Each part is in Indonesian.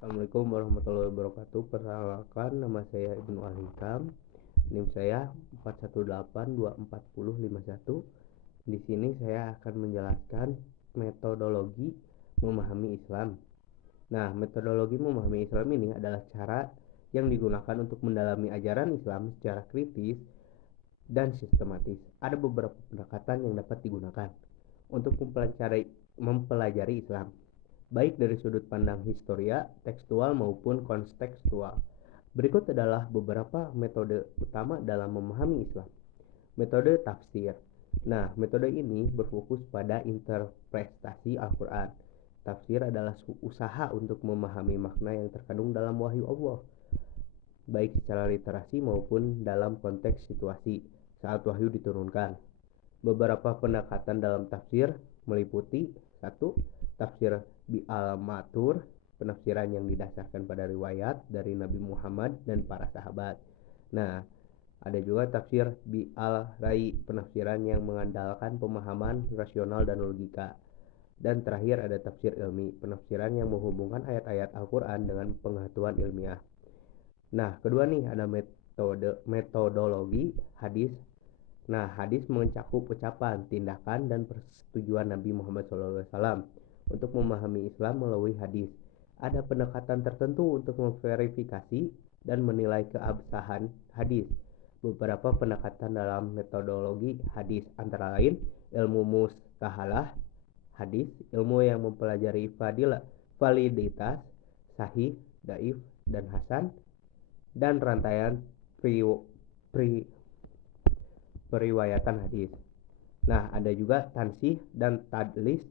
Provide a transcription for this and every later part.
Assalamualaikum warahmatullahi wabarakatuh. Perkenalkan, nama saya Ibnu Al-Hikam. NIM saya 41824051. Di sini saya akan menjelaskan metodologi memahami Islam. Nah, metodologi memahami Islam ini adalah cara yang digunakan untuk mendalami ajaran Islam secara kritis dan sistematis. Ada beberapa pendekatan yang dapat digunakan untuk mempelajari Islam, baik dari sudut pandang historia, tekstual maupun kontekstual. Berikut adalah beberapa metode utama dalam memahami Islam. Metode tafsir. Nah, metode ini berfokus pada interpretasi Al-Quran. Tafsir adalah usaha untuk memahami makna yang terkandung dalam wahyu Allah, baik secara literasi maupun dalam konteks situasi saat wahyu diturunkan. Beberapa pendekatan dalam tafsir meliputi: 1. Tafsir bi'al-matur, penafsiran yang didasarkan pada riwayat dari Nabi Muhammad dan para sahabat. Nah, ada juga tafsir bi'al-rai, penafsiran yang mengandalkan pemahaman rasional dan logika. Dan terakhir ada tafsir ilmi, penafsiran yang menghubungkan ayat-ayat Al-Quran dengan pengetahuan ilmiah. Nah, kedua nih ada metodologi hadis. Nah, hadis mencakup ucapan, tindakan, dan persetujuan Nabi Muhammad SAW. Untuk memahami Islam melalui hadis, ada pendekatan tertentu untuk memverifikasi dan menilai keabsahan hadis. Beberapa pendekatan dalam metodologi hadis antara lain ilmu mustahalah hadis, ilmu yang mempelajari validitas, sahih, daif, dan hasan, dan rantaian periwayatan hadis. Nah, ada juga tansih dan tadlis,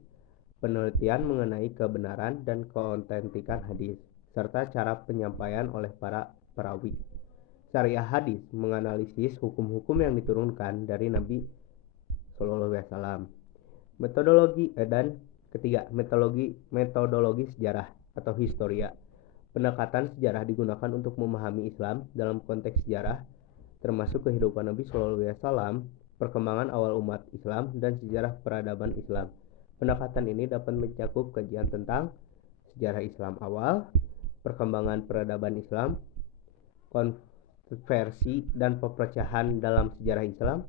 penelitian mengenai kebenaran dan keautentikan hadis, serta cara penyampaian oleh para perawi. Syariah hadis menganalisis hukum-hukum yang diturunkan dari Nabi SAW. Metodologi dan ketiga, metodologi sejarah atau historia. Pendekatan sejarah digunakan untuk memahami Islam dalam konteks sejarah, termasuk kehidupan Nabi SAW, perkembangan awal umat Islam, dan sejarah peradaban Islam. Pendekatan ini dapat mencakup kajian tentang sejarah Islam awal, perkembangan peradaban Islam, konversi dan perpecahan dalam sejarah Islam,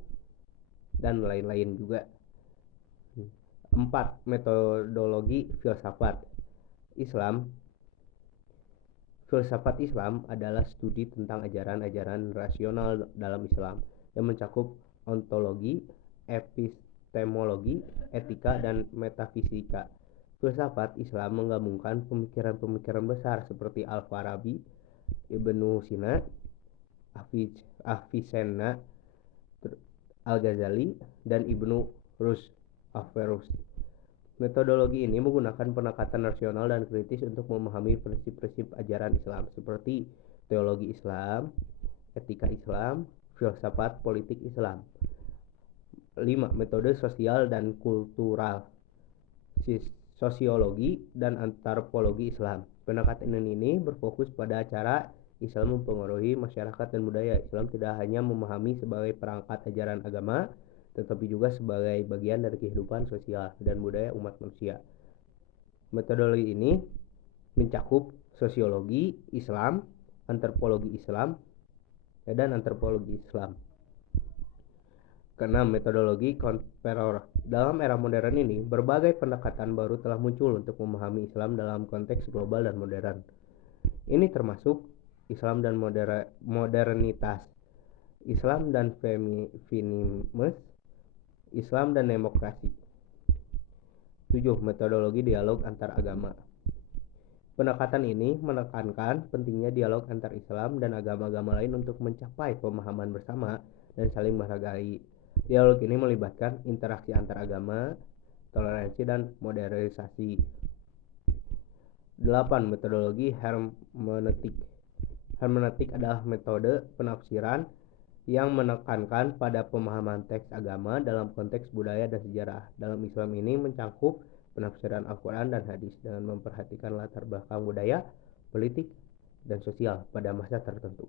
dan lain-lain juga. 4. Metodologi filsafat Islam. Filsafat Islam adalah studi tentang ajaran-ajaran rasional dalam Islam yang mencakup ontologi, epistemologi, etika, dan metafisika. Filsafat Islam menggabungkan pemikiran-pemikiran besar seperti Al-Farabi, Ibnu Sina, Avicenna, Al-Ghazali, dan Ibnu Rushd. Metodologi ini menggunakan pendekatan rasional dan kritis untuk memahami prinsip-prinsip ajaran Islam seperti teologi Islam, etika Islam, filsafat politik Islam. 5. Metode sosial dan kultural, sosiologi dan antropologi Islam. Pendekatan ini berfokus pada cara Islam mempengaruhi masyarakat dan budaya. Islam tidak hanya memahami sebagai perangkat ajaran agama, tetapi juga sebagai bagian dari kehidupan sosial dan budaya umat manusia. Metodologi ini mencakup sosiologi Islam, antropologi Islam, dan antropologi Islam. Keenam, metodologi kontemporer. Dalam era modern ini, berbagai pendekatan baru telah muncul untuk memahami Islam dalam konteks global dan modern. Ini termasuk Islam dan modernitas, Islam dan feminisme, Islam dan demokrasi. 7. Metodologi dialog antar agama. Pendekatan ini menekankan pentingnya dialog antar Islam dan agama-agama lain untuk mencapai pemahaman bersama dan saling menghargai. Dialog ini melibatkan interaksi antar agama, toleransi, dan modernisasi. 8. Metodologi hermeneutik. Hermeneutik adalah metode penafsiran yang menekankan pada pemahaman teks agama dalam konteks budaya dan sejarah. Dalam Islam ini mencakup penafsiran Al-Quran dan hadis dengan memperhatikan latar belakang budaya, politik, dan sosial pada masa tertentu.